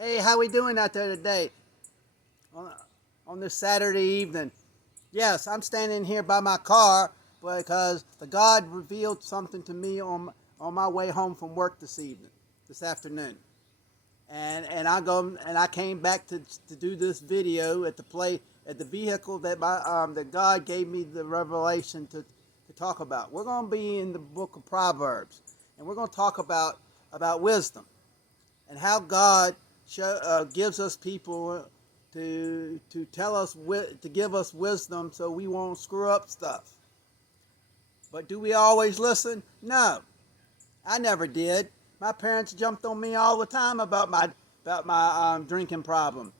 Hey, how we doing out there today on, on this Saturday evening? Yes, I'm standing here by my car because the God revealed something to me on my way home from work this afternoon, and I came back to do this video at the vehicle that God gave me the revelation to talk about. We're going to be in the book of Proverbs, and we're going to talk about wisdom and how God gives us people to tell us to give us wisdom so we won't screw up stuff. But do we always listen? No, I never did. My parents jumped on me all the time about my drinking problem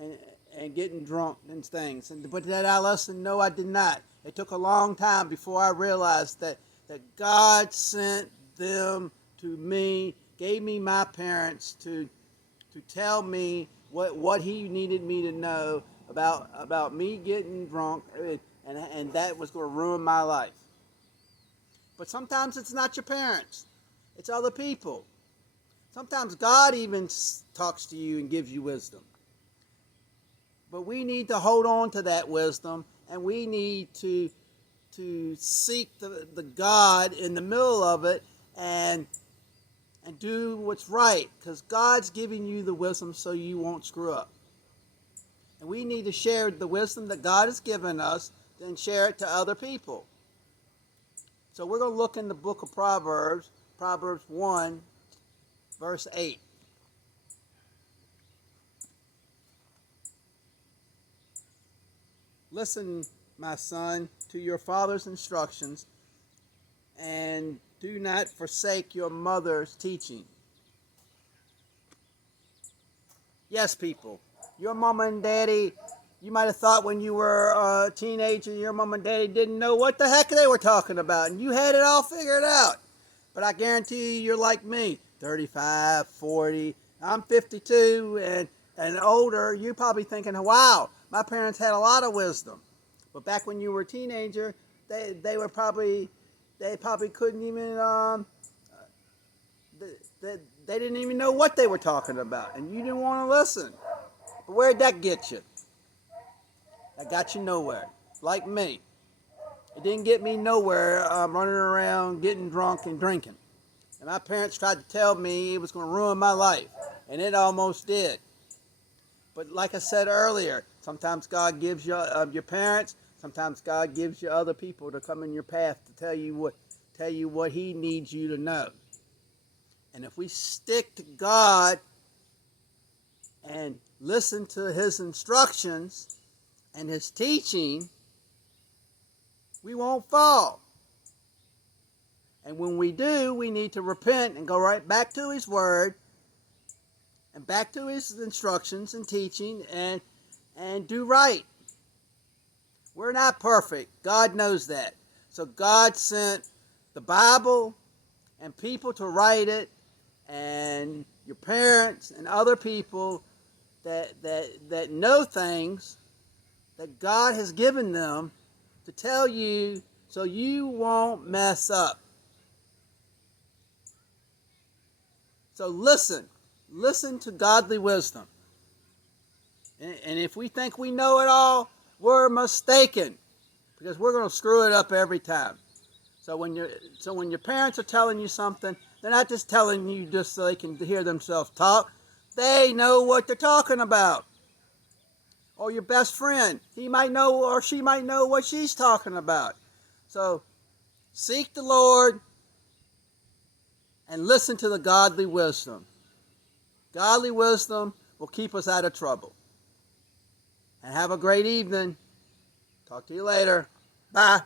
and and getting drunk and things. But did I listen? No, I did not. It took a long time before I realized that God sent them to me, gave me my parents to tell me what He needed me to know about me getting drunk, and that was going to ruin my life. But sometimes it's not your parents, it's other people. Sometimes God even talks to you and gives you wisdom. But we need to hold on to that wisdom, and we need to seek the God in the middle of it and do what's right, because God's giving you the wisdom so you won't screw up. And we need to share the wisdom that God has given us and share it to other people. So we're going to look in the book of Proverbs, Proverbs 1, verse 8. Listen, my son, to your father's instructions, and do not forsake your mother's teaching. Yes, people, your mama and daddy, you might have thought when you were a teenager, your mama and daddy didn't know what the heck they were talking about, and you had it all figured out. But I guarantee you, you're like me, 35, 40, I'm 52, and older, you're probably thinking, wow, my parents had a lot of wisdom. But back when you were a teenager, they probably couldn't even, they didn't even know what they were talking about, and you didn't want to listen. But where'd that get you? That got you nowhere. Like me. It didn't get me nowhere running around getting drunk and drinking. And my parents tried to tell me it was going to ruin my life, and it almost did. But like I said earlier, sometimes God gives you your parents, sometimes God gives you other people to come in your path to tell you what He needs you to know. And if we stick to God and listen to His instructions and His teaching, we won't fall. And when we do, we need to repent and go right back to His Word and back to His instructions and teaching and do right. We're not perfect. God knows that. So God sent the Bible and people to write it, and your parents and other people that know things that God has given them to tell you so you won't mess up. So listen to godly wisdom. And if we think we know it all, we're mistaken, because we're going to screw it up every time. So when your parents are telling you something, they're not just telling you just so they can hear themselves talk. They know what they're talking about. Or your best friend, he might know or she might know what she's talking about. So seek the Lord and listen to the godly wisdom. Godly wisdom will keep us out of trouble. And have a great evening. Talk to you later. Bye.